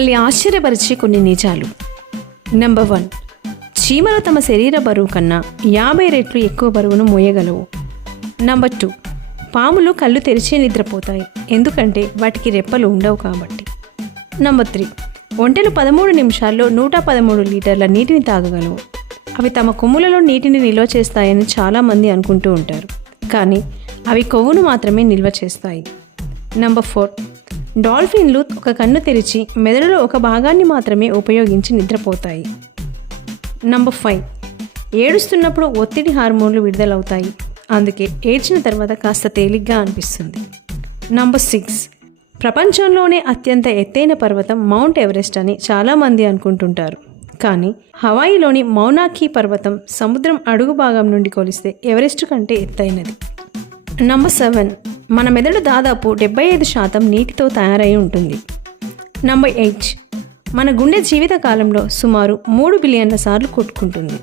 మనల్ని ఆశ్చర్యపరిచే కొన్ని నిజాలు. నెంబర్ 1, చీమలు తమ శరీర బరువు కన్నా 50 రెట్లు ఎక్కువ బరువును మోయగలవు. నెంబర్ 2, పాములు కళ్ళు తెరిచే నిద్రపోతాయి, ఎందుకంటే వాటికి రెప్పలు ఉండవు కాబట్టి. నెంబర్ 3, ఒంటెలు 13 నిమిషాల్లో 113 లీటర్ల నీటిని తాగగలవు. అవి తమ కొమ్ములలో నీటిని నిల్వ చేస్తాయని చాలామంది అనుకుంటూ ఉంటారు, కానీ అవి కొవ్వును మాత్రమే నిల్వ చేస్తాయి. నెంబర్ 4, డాల్ఫిన్లు ఒక కన్ను తెరిచి మెదడులో ఒక భాగాన్ని మాత్రమే ఉపయోగించి నిద్రపోతాయి. నెంబర్ 5, ఏడుస్తున్నప్పుడు ఒత్తిడి హార్మోన్లు విడుదలవుతాయి, అందుకే ఏడ్చిన తర్వాత కాస్త తేలిగ్గా అనిపిస్తుంది. నెంబర్ 6, ప్రపంచంలోనే అత్యంత ఎత్తైన పర్వతం మౌంట్ ఎవరెస్ట్ అని చాలామంది అనుకుంటుంటారు, కానీ హవాయిలోని మౌనాకీ పర్వతం సముద్రం అడుగు భాగం నుండి కొలిస్తే ఎవరెస్ట్ కంటే ఎత్తైనది. నెంబర్ 7, మన మెదడు దాదాపు 75% నీటితో తయారై ఉంటుంది. నెంబర్ 8, మన గుండె జీవిత కాలంలో సుమారు 3 బిలియన్ల సార్లు కొట్టుకుంటుంది.